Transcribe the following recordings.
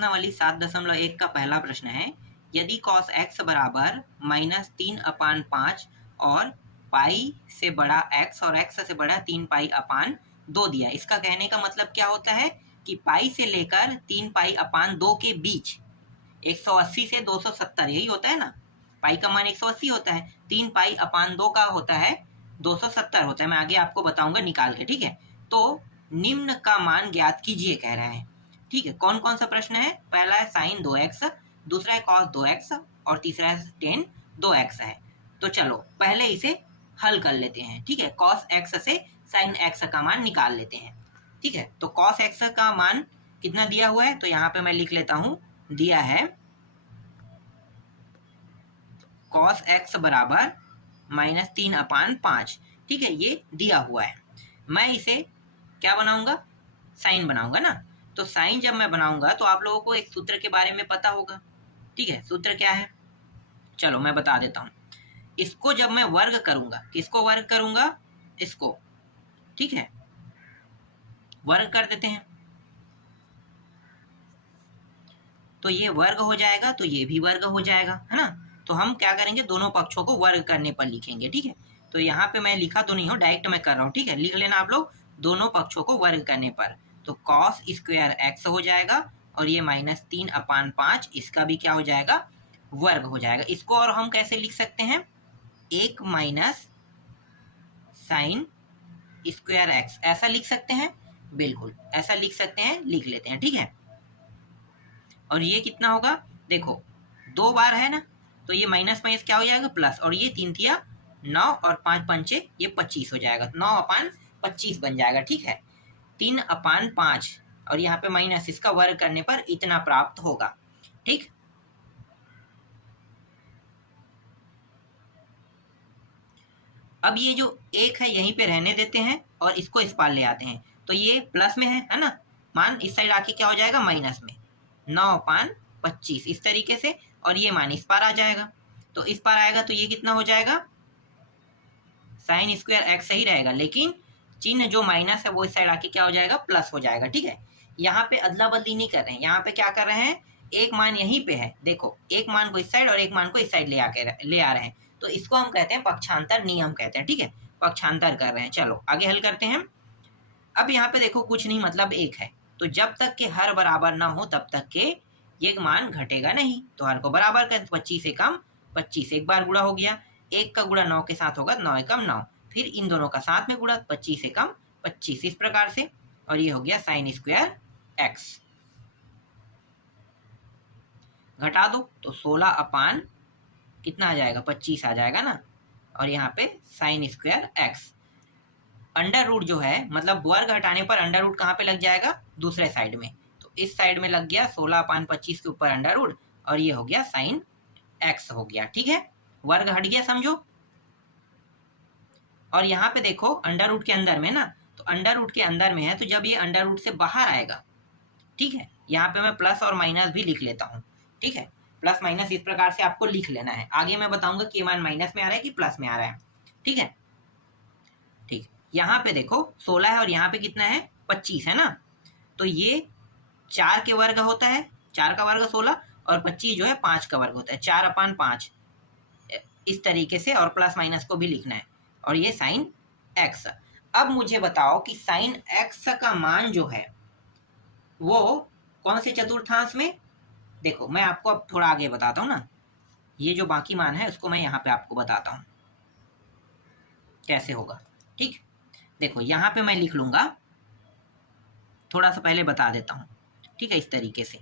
प्रश्नावली 7.1 का पहला प्रश्न है, यदि cos x बराबर -3/5 और पाई से बड़ा x और x से बड़ा 3π/2 दिया। इसका कहने का मतलब क्या होता है कि पाई से लेकर 3π/2 के बीच 180 से 270, यही होता है ना। पाई का मान 180 होता है, 3π/2 का होता है 270 होता है। मैं आगे आपको बताऊंगा निकाल के, ठीक है। तो निम्न का मान ज्ञात कीजिए कह रहा है, ठीक है। कौन कौन सा प्रश्न है? पहला है sin 2x, दूसरा है cos 2x और तीसरा है tan 2x है। तो चलो पहले इसे हल कर लेते हैं, ठीक है। cos x से sin x का मान निकाल लेते हैं, ठीक है। तो cos x का मान कितना दिया हुआ है, तो यहाँ पे मैं लिख लेता हूं, दिया है cos x बराबर -3/5, ठीक है। ये दिया हुआ है। मैं इसे क्या बनाऊंगा? साइन बनाऊंगा ना। तो साइन जब मैं बनाऊंगा तो आप लोगों को एक सूत्र के बारे में पता होगा, ठीक है। सूत्र क्या है? चलो मैं बता देता हूं। इसको जब मैं वर्ग करूंगा, किसको वर्ग करूंगा? इसको, ठीक है। वर्ग कर देते हैं तो ये वर्ग हो जाएगा, तो ये भी वर्ग हो जाएगा, है ना। तो हम क्या करेंगे, दोनों पक्षों को वर्ग करने पर लिखेंगे, ठीक है। तो यहाँ पे मैं लिखा तो नहीं हूँ, डायरेक्ट मैं कर रहा हूँ, ठीक है। लिख लेना आप लोग, दोनों पक्षों को वर्ग करने पर। तो cos स्क्वायर x हो जाएगा और ये -3/5 इसका भी क्या हो जाएगा? वर्ग हो जाएगा। इसको और हम कैसे लिख सकते हैं? 1 माइनस साइन स्क्वायर x, ऐसा लिख सकते हैं, बिल्कुल ऐसा लिख सकते हैं, लिख लेते हैं, ठीक है। और ये कितना होगा? देखो 2 बार है ना, तो ये माइनस माइनस क्या हो जाएगा? प्लस, और ये 3 तिया 9 और 5 पंचे ये 25 हो जाएगा, 9/25 बन जाएगा, ठीक है। 3/5 और यहाँ पे माइनस, इसका वर्ग करने पर इतना प्राप्त होगा, ठीक। अब ये जो 1 है यहीं पे रहने देते हैं और इसको इस पार ले आते हैं, तो ये प्लस में है ना, मान इस साइड आके क्या हो जाएगा? माइनस में, 9/25 इस तरीके से, और ये मान इस पार आ जाएगा। तो इस पार आएगा तो ये कितना हो जाएगा? साइन स्क्वायर एक्स सही रहेगा, लेकिन चिन्ह जो माइनस है वो इस साइड आके क्या हो जाएगा? प्लस हो जाएगा, ठीक है। यहाँ पे अदला बदली नहीं कर रहे हैं, यहाँ पे क्या कर रहे हैं, एक मान यहीं पे है, देखो एक मान को इस साइड और एक मान को इस साइड ले आ रहे हैं। तो इसको हम कहते हैं पक्षांतर नियम कहते हैं, ठीक है। पक्षांतर कर रहे हैं। चलो आगे हल करते हैं। अब यहाँ पे देखो कुछ नहीं, मतलब 1 है, तो जब तक के हर बराबर ना हो तब तक के ये मान घटेगा नहीं। तो हर को बराबर कर, 25 से कम 25 एक बार गुणा हो गया, 1 का गुणा 9 के साथ होगा, 9 एकम 9, फिर इन दोनों का साथ में गुणा, 25 से कम 25 इस प्रकार से, और ये हो गया साइन स्क्वायर एक्स। घटा दो तो 16 कितना आ जाएगा? 25 आ जाएगा ना, और यहाँ पे sine square X. Under root जो है, मतलब वर्ग हटाने पर अंडर रूट कहाँ पे लग जाएगा? दूसरे साइड में। तो इस साइड में लग गया 16/25 के ऊपर अंडर रूट, और ये हो गया साइन एक्स हो गया, ठीक है। वर्ग हट गया, समझो। और यहाँ पे देखो अंडर रूट के अंदर में ना, तो अंडर रूट के अंदर में है, तो जब ये अंडर रूट से बाहर आएगा, ठीक है, यहाँ पे मैं प्लस और माइनस भी लिख लेता हूँ, ठीक है। प्लस माइनस इस प्रकार से आपको लिख लेना है। आगे मैं बताऊंगा कि मान माइनस में आ रहा है कि प्लस में आ रहा है, ठीक है। ठीक, यहाँ पे देखो 16 है और यहाँ पे कितना है? 25 है ना। तो ये 4 के वर्ग होता है, 4 का वर्ग 16, और 25 जो है 5 का वर्ग होता है, 4/5 इस तरीके से, और प्लस माइनस को भी लिखना है, और ये साइन एक्स। अब मुझे बताओ कि साइन एक्स का मान जो है वो कौन से चतुर्थांश में? देखो मैं आपको अब थोड़ा आगे बताता हूँ ना, ये जो बाकी मान है उसको मैं यहाँ पे आपको बताता हूँ कैसे होगा, ठीक। देखो यहाँ पे मैं लिख लूंगा, थोड़ा सा पहले बता देता हूँ, ठीक है। इस तरीके से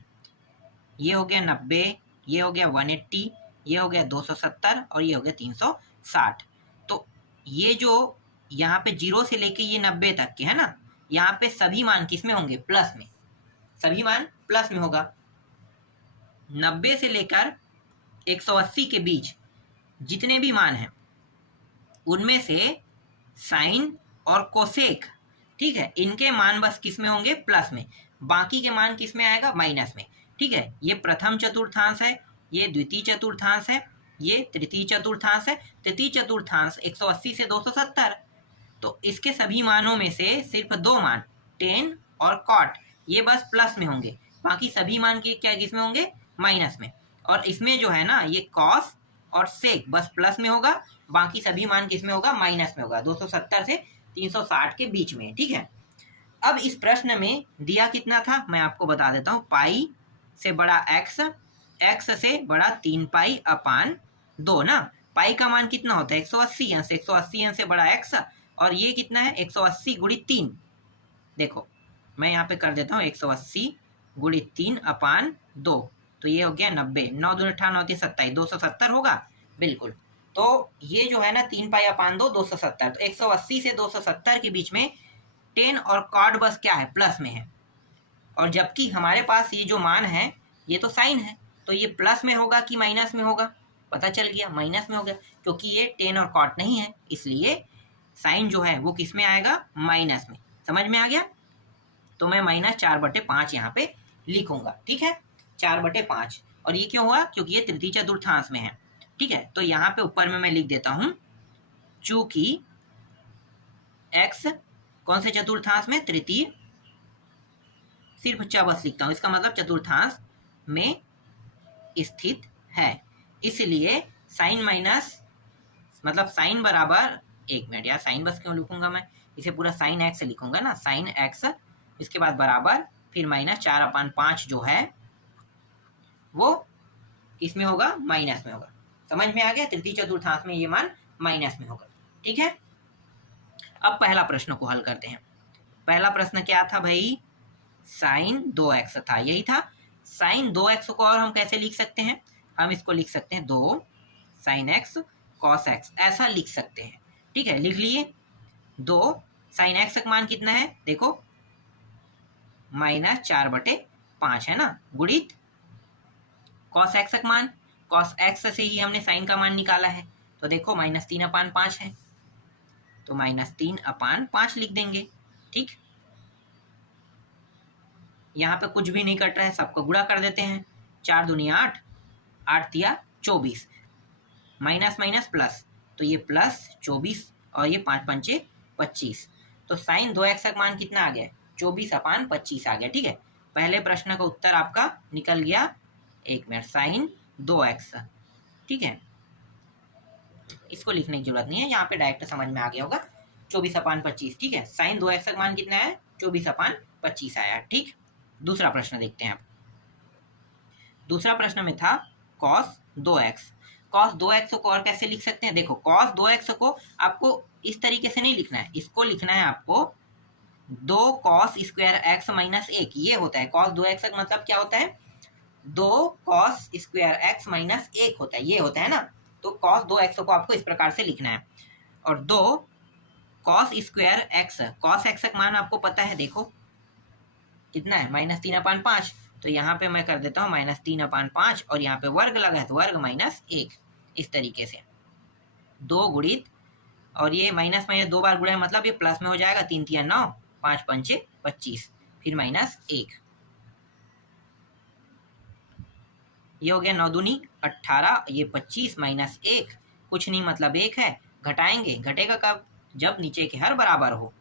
ये हो गया 90, ये हो गया 180, ये हो गया 270 और ये हो गया 360। तो ये जो यहाँ पे 0 से लेके ये 90 तक के है ना, यहाँ पे सभी मान किस में होंगे? प्लस में, सभी मान प्लस में होगा। 90 से लेकर 180 के बीच जितने भी मान हैं उनमें से साइन और कोसेक, ठीक है, इनके मान बस किस में होंगे? प्लस में। बाकी के मान किस में आएगा? माइनस में, ठीक है। ये प्रथम चतुर्थांश है, ये द्वितीय चतुर्थांश है, ये तृतीय चतुर्थांश है। तृतीय चतुर्थांश 180 से 270, तो इसके सभी मानों में से सिर्फ 2 मान टेन और कॉट ये बस प्लस में होंगे, बाकी सभी मान के क्या किसमें होंगे, माइनस में। और इसमें जो है ना ये कॉस और सेक बस प्लस में होगा, बाकी सभी मान किसमें होगा, माइनस में होगा, 270 से 360 के बीच में। ठीक है, अब इस प्रश्न में दिया कितना था मैं आपको बता देता हूँ, पाई से बड़ा एक्स, एक्स से बड़ा 3 पाई अपान 2 ना। पाई का मान कितना होता है 180 अंश, 180 अंश से बड़ा एक्स, और ये कितना है 180 गुणित 3। देखो मैं यहाँ पे कर देता हूँ 180 गुणित 3 अपान 2, तो ये हो गया 90, 9 दूनी 18 9 27, 270 होगा बिल्कुल। तो ये जो है ना 3 पाई अपान 2 270, तो 180 से 270 के बीच में 10 और कॉड बस क्या है, प्लस में है। और जबकि हमारे पास ये जो मान है ये तो साइन है, तो ये प्लस में होगा कि माइनस में होगा, पता चल गया माइनस में हो गया, क्योंकि ये 10 और कॉट नहीं है, इसलिए साइन जो है वो किस में आएगा, माइनस में। समझ में आ गया, तो मैं -4/5 यहाँ पे लिखूंगा। ठीक है, 4/5, और ये क्यों हुआ, क्योंकि ये तृतीय चतुर्थांश में है। ठीक है, तो यहाँ पे ऊपर में मैं लिख देता हूँ, चूंकि x कौन से चतुर्थांश में, तृतीय, सिर्फ च बस लिखता हूँ, इसका मतलब चतुर्थांश में स्थित है, इसलिए साइन माइनस मतलब साइन बराबर, एक मिनट यार साइन बस क्यों लिखूंगा मैं, इसे पूरा साइन एक्स लिखूंगा ना, साइन एक्स, इसके बाद बराबर, फिर -4/5 जो है वो इसमें होगा, माइनस में होगा। समझ में आ गया, तृतीय चतुर्थांश में ये मान माइनस में होगा। ठीक है, अब पहला प्रश्न को हल करते हैं। पहला प्रश्न क्या था भाई, साइन 2x था, यही था। साइन 2x को और हम कैसे लिख सकते हैं, हम इसको लिख सकते हैं 2 साइन x कॉस x, ऐसा लिख सकते हैं। ठीक है, लिख लिए। 2 साइन x का मान कितना है, देखो -4/5 है ना, गुणित कॉस x का मान, कॉस x से ही हमने साइन का मान निकाला है, तो देखो -3/5 है, तो -3/5 लिख देंगे। ठीक, यहाँ पे कुछ भी नहीं कट रहा है, सबको गुणा कर देते हैं, 4 दूनी 8, 8 तिया 24, माइनस माइनस प्लस, तो ये प्लस 24 और ये 5 पंचे 25, तो साइन 2x का मान कितना आ गया, 24/25 आ गया। ठीक है, पहले प्रश्न का उत्तर आपका निकल गया, एक मिनट, साइन 2x। ठीक है, इसको लिखने की जरूरत नहीं है, यहाँ पे डायरेक्ट समझ में आ गया होगा, 24/25। ठीक है, साइन 2x का मान कितना है, 24/25 आया। ठीक, दूसरा प्रश्न देखते हैं आप। दूसरा प्रश्न में था cos 2x। cos 2x को और कैसे लिख सकते हैं, देखो cos 2x को आपको इस तरीके से नहीं लिखना है, इसको लिखना है आपको 2 cos स्क्वायर x माइनस 1, ये होता है cos 2x का मतलब क्या होता है, 2 cos स्क्वायर x माइनस 1 होता है, ये होता है ना। तो cos 2x को आपको इस प्रकार से लिखना है, और 2 cos square x, cos x का मान आपको पता है, देखो कितना है, -3/5, तो यहाँ पे मैं कर देता हूँ -3/5, और यहाँ पे वर्ग लगा है तो वर्ग -1, इस तरीके से 2 गुणित, और ये माइनस माइनस 2 बार गुणा है, मतलब ये प्लस में हो जाएगा, 3 तिया 9, 5 पंचे 25, फिर -1, ये हो गया 9 दूनी 18, ये 25 -1, कुछ नहीं मतलब 1 है, घटाएंगे, घटेगा कब, जब नीचे के हर बराबर हो,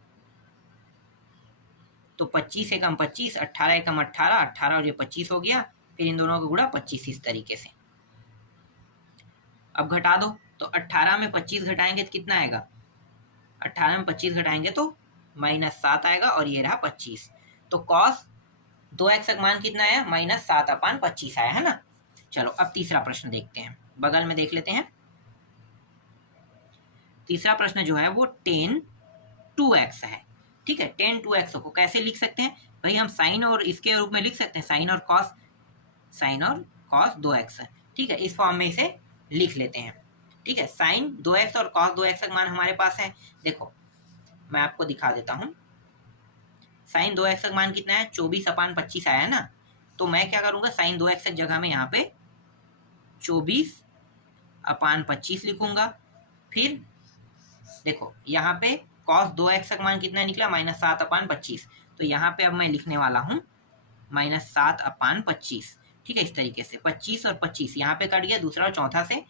तो 25 एकम 25, 18 एकम 18, 18 और ये 25 हो गया, फिर इन दोनों का गुणा 25 इस तरीके से। अब घटा दो, तो 18 में 25 घटाएंगे तो कितना आएगा, 18 में 25 घटाएंगे तो -7 आएगा, और ये रहा 25, तो cos 2x का मान कितना आया, -7/25 आया है ना। चलो अब तीसरा प्रश्न देखते हैं, बगल में देख लेते हैं। तीसरा प्रश्न जो है वो tan 2x है। ठीक है, tan 2x को कैसे लिख सकते हैं भाई, हम साइन और इसके रूप में लिख सकते हैं, साइन और cos 2x। ठीक है, इस फॉर्म में इसे लिख लेते हैं। ठीक है, साइन 2x और cos 2x का मान हमारे पास है, देखो मैं आपको दिखा देता हूँ। साइन 2x का मान कितना है, 24/25 आया ना, तो मैं क्या करूँगा, साइन 2x की जगह में यहाँ पे 24/25 लिखूंगा। फिर देखो यहाँ पे cos 2x का मान कितना निकला, -7/25, तो यहाँ पे अब मैं लिखने वाला हूँ -7/25। ठीक है, इस तरीके से 25 और 25 यहाँ पे कट गया, दूसरा और चौथा से,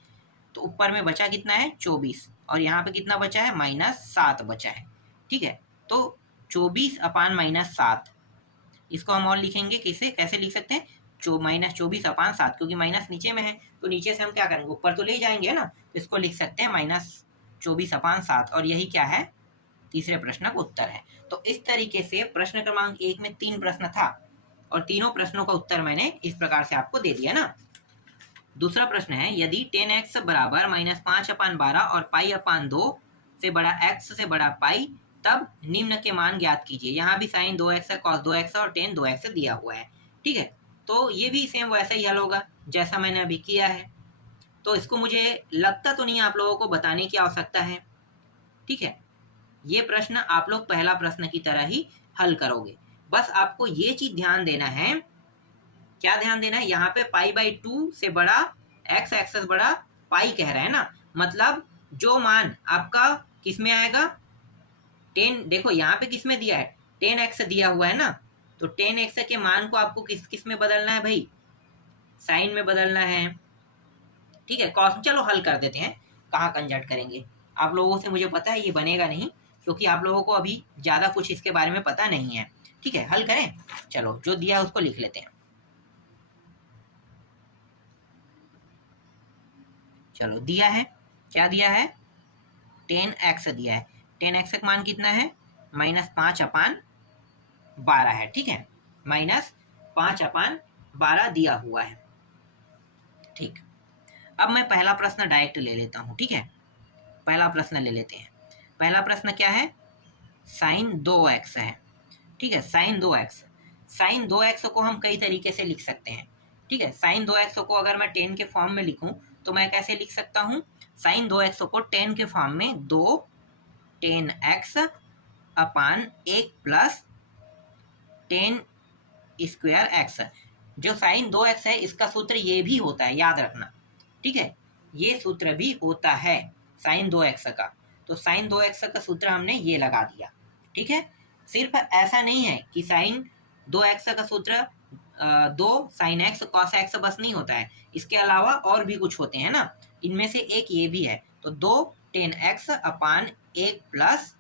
तो ऊपर में बचा कितना है 24, और यहाँ पे कितना बचा है, -7 बचा है। ठीक है, तो 24/-7, इसको हम और लिखेंगे किसे, कैसे लिख सकते हैं, -24/7, क्योंकि माइनस नीचे में है तो नीचे से हम क्या करेंगे, ऊपर तो ले जाएंगे ना, तो इसको लिख सकते हैं -24/7, और यही क्या है, तीसरे प्रश्न का उत्तर है। तो इस तरीके से प्रश्न क्रमांक 1 में 3 प्रश्न था और तीनों प्रश्नों का उत्तर मैंने इस प्रकार से आपको दे दिया ना। दूसरा प्रश्न है, यदि 10x बराबर -5/12 और π/2 से बड़ा x से बड़ा पाई, तब निम्न के मान ज्ञात कीजिए। यहाँ भी sin 2x है, cos 2x और tan 2x दिया हुआ है। ठीक है, तो ये भी सेम वैसा ही हल होगा जैसा मैंने अभी किया है। तो इसको मुझे लगता तो नहीं आप लोगों को बताने की आवश्यकता है। ठीक है, ये प्रश्न आप लोग पहला प्रश्न की तरह ही हल करोगे। बस आपको ये चीज ध्यान देना है, क्या ध्यान देना है, यहाँ पे π/2 से बड़ा x एक्सेस बड़ा पाई कह रहा है ना, मतलब जो मान आपका किस में आएगा, 10, देखो यहाँ पे किस में दिया है, 10x दिया हुआ है ना, तो 10x के मान को आपको किस में बदलना है भाई, साइन में बदलना है। ठीक है, कॉस, चलो हल कर देते हैं, कहाँ कन्वर्ट करेंगे। आप लोगों से मुझे पता है ये बनेगा नहीं, क्योंकि आप लोगों को अभी ज़्यादा कुछ इसके बारे में पता नहीं है। ठीक है, हल करें, चलो जो दिया है उसको लिख लेते हैं। चलो दिया है, क्या दिया है, 10x दिया है। 10x का मान कितना है, -5/12 है। ठीक है, -5/12 दिया हुआ है। ठीक, अब मैं पहला प्रश्न डायरेक्ट ले लेता हूँ। ठीक है, पहला प्रश्न ले लेते हैं। पहला प्रश्न क्या है, sin 2x है। ठीक है, sin 2x को हम कई तरीके से लिख सकते हैं। ठीक है, sin 2x को अगर मैं 10 के फॉर्म में लिखूं तो मैं कैसे लिख सकता हूँ, sin 2x को 10 के फॉर्म में 2 10x/1 प्लस 10² x। जो sin 2x है इसका सूत्र ये भी होता है, याद रखना। ठीक है, ये सूत्र भी होता है sin 2x का, तो sin 2x का सूत्र हमने ये लगा दिया। ठीक है, सिर्फ ऐसा नहीं है कि sin 2x का सूत्र 2 sin x cos x बस नहीं होता है, इसके अलावा और भी कुछ होते हैं ना, इनमें से एक ये भी है। तो 2 10x/1 प्लस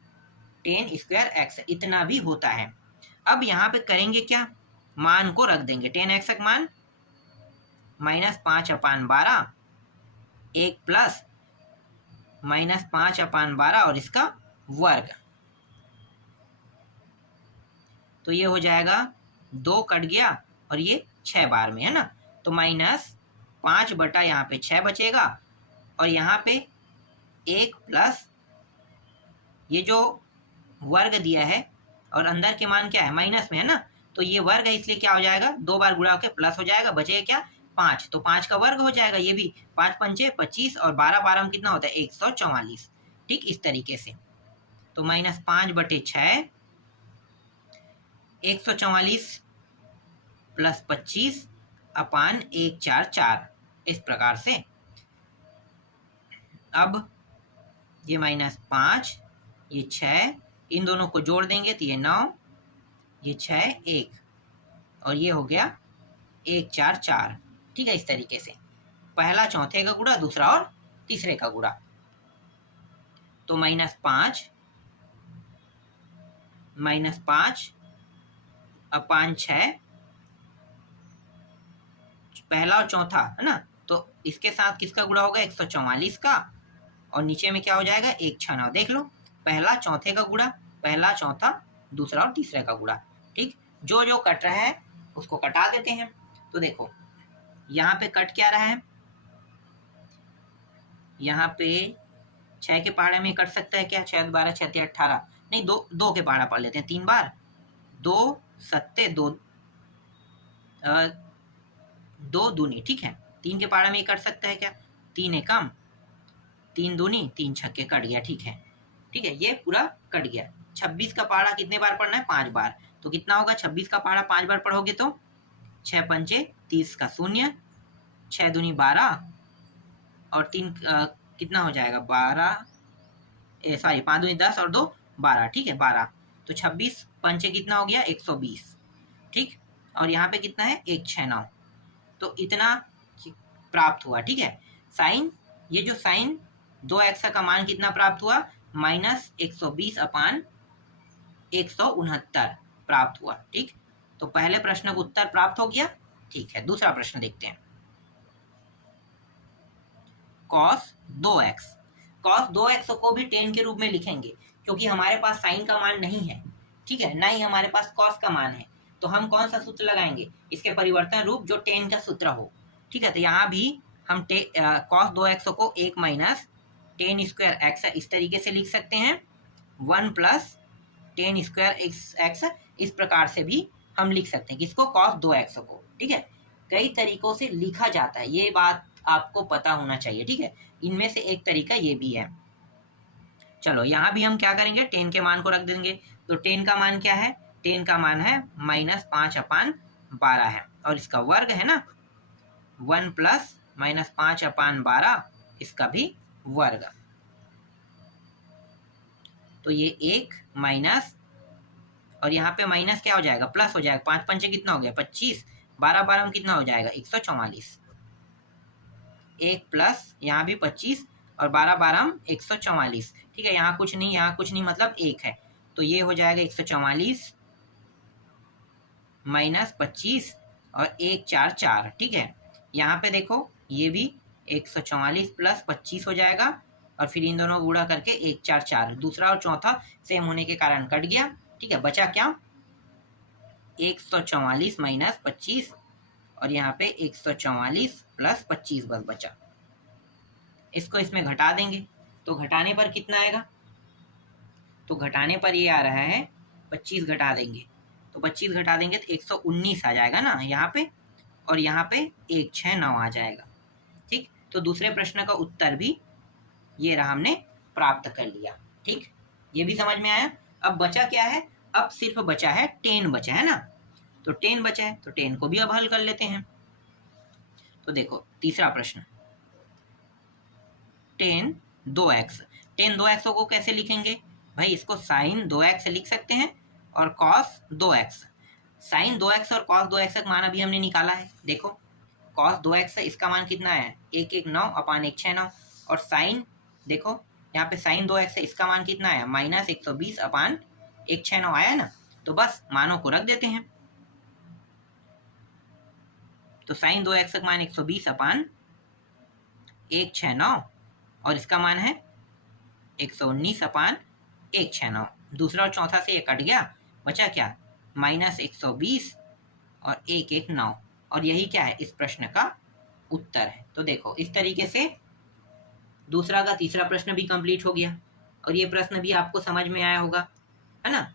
10² x, इतना भी होता है। अब यहाँ पे करेंगे क्या, मान को रख देंगे, 10x का मान -5/12 1 प्लस -5/12 और इसका वर्ग, तो ये हो जाएगा 2 कट गया और ये 6 बार में है ना, तो -5 बटा यहाँ पे 6 बचेगा और यहाँ पे 1 प्लस ये जो वर्ग दिया है और अंदर के मान क्या है, माइनस में है ना, तो ये वर्ग है इसलिए क्या हो जाएगा, 2 बार गुणा होकर प्लस हो जाएगा, बचेगा क्या 5, तो 5 का वर्ग हो जाएगा ये भी, 5 पंचे 25 और 12 12 में कितना होता है 144। ठीक, इस तरीके से, तो -5/6 144 प्लस 25/144, इस प्रकार से। अब ये -5 ये 6, इन दोनों को जोड़ देंगे तो ये 9, ये 6 1 और ये हो गया 144। ठीक है, इस तरीके से पहला चौथे का गुणा, दूसरा और तीसरे का गुणा, तो -5 -5/6 पहला और चौथा है ना, तो इसके साथ किसका गुणा होगा 144 का, और नीचे में क्या हो जाएगा 1 6 9, देख लो पहला चौथे का गुणा, पहला चौथा दूसरा और तीसरे का गुणा। ठीक, जो जो कट रहा है उसको कटा देते हैं। तो देखो यहाँ पे कट क्या रहा है, यहाँ पे 6 के पहाड़े में कट सकता है क्या, 6 12 6 18, नहीं 2 के पहाड़ा पढ़ लेते हैं, 3 बार 2 7 2 2 दूनी। ठीक है, 3 के पहाड़े में कट सकता है क्या, 3 एकम 3 दूनी 3 छक्के कट गया। ठीक है, ठीक है, ये पूरा कट गया। 26 का पहाड़ा कितने बार पढ़ना है, 5 बार, तो कितना होगा 26 का पहाड़ा 5 बार पढ़ोगे तो 6 पंचे 30 का 0, 6 दूनी 12 और 3 कितना हो जाएगा 12, सॉरी 5 दूनी 10 और 2 12। ठीक है 12, तो 26 पंचे कितना हो गया 120। ठीक, और यहाँ पे कितना है 1 6 9, तो इतना प्राप्त हुआ। ठीक है, साइन, ये जो साइन 2x का मान कितना प्राप्त हुआ, -120/169 प्राप्त हुआ। ठीक, तो पहले प्रश्न का उत्तर प्राप्त हो गया। ठीक है, दूसरा प्रश्न देखते हैं। cos 2x, cos 2x को भी tan के रूप में लिखेंगे क्योंकि हमारे पास साइन का मान नहीं है, ठीक है, ना ही हमारे पास cos का मान है। तो हम कौन सा सूत्र लगाएंगे, इसके परिवर्तन रूप जो tan का सूत्र हो। ठीक है, तो यहाँ भी हम cos 2x को 1 माइनस tan स्क्वायर x इस तरीके से लिख सकते हैं, 1 प्लस tan स्क्वायर x इस प्रकार से भी हम लिख सकते हैं किसको, cos 2x को। ठीक है, कई तरीकों से लिखा जाता है, ये बात आपको पता होना चाहिए। ठीक है, इनमें से एक तरीका ये भी है। चलो यहाँ भी हम क्या करेंगे, tan के मान को रख देंगे। तो tan का मान क्या है, tan का मान है -5/12 है, और इसका वर्ग है ना 1 प्लस -5/12 इसका भी वर्ग। तो ये 1 माइनस, और यहाँ पे माइनस क्या हो जाएगा, प्लस हो जाएगा। 5 पंचे कितना हो गया 25, 12 12 में कितना हो जाएगा 144। 1 प्लस यहाँ भी 25 और 12 12 144। ठीक है, यहाँ कुछ नहीं, यहाँ कुछ नहीं, मतलब 1 है। तो ये हो जाएगा 144 माइनस 25 और 1 4 4। ठीक है, यहाँ पे देखो ये भी 144 प्लस 25 हो जाएगा, और फिर इन दोनों गुणा करके 1 4 4, दूसरा और चौथा सेम होने के कारण कट गया। ठीक है, बचा क्या 144 माइनस 25, और यहाँ पे 144 प्लस 25 बस बचा। इसको इसमें घटा देंगे, तो घटाने पर कितना आएगा, तो घटाने पर ये आ रहा है 25 घटा देंगे, तो 25 घटा देंगे तो 119 आ जाएगा ना यहाँ पे, और यहाँ पे 169 आ जाएगा। ठीक, तो दूसरे प्रश्न का उत्तर भी ये रहा, हमने प्राप्त कर लिया। ठीक, ये भी समझ में आया। अब बचा क्या है, अब सिर्फ बचा है tan बचा है ना, तो tan बचा है, तो tan को भी अब हल कर लेते हैं। तो देखो तीसरा प्रश्न, tan 2x, tan 2x को कैसे लिखेंगे भाई, इसको sin 2x लिख सकते हैं और cos 2x। sin 2x और cos 2x का मान अभी हमने निकाला है। देखो cos 2x इसका मान कितना है 119/169, और sin देखो यहाँ पे sin 2x इसका मान कितना है -120/169 आया ना। तो बस मानों को रख देते हैं, तो sin 2x का मान 120/169 और इसका मान है 119/169। दूसरा और चौथा से ये कट गया, बचा क्या -120 और 119, और यही क्या है इस प्रश्न का उत्तर है। तो देखो इस तरीके से दूसरा का तीसरा प्रश्न भी कंप्लीट हो गया, और ये प्रश्न भी आपको समझ में आया होगा, है ना।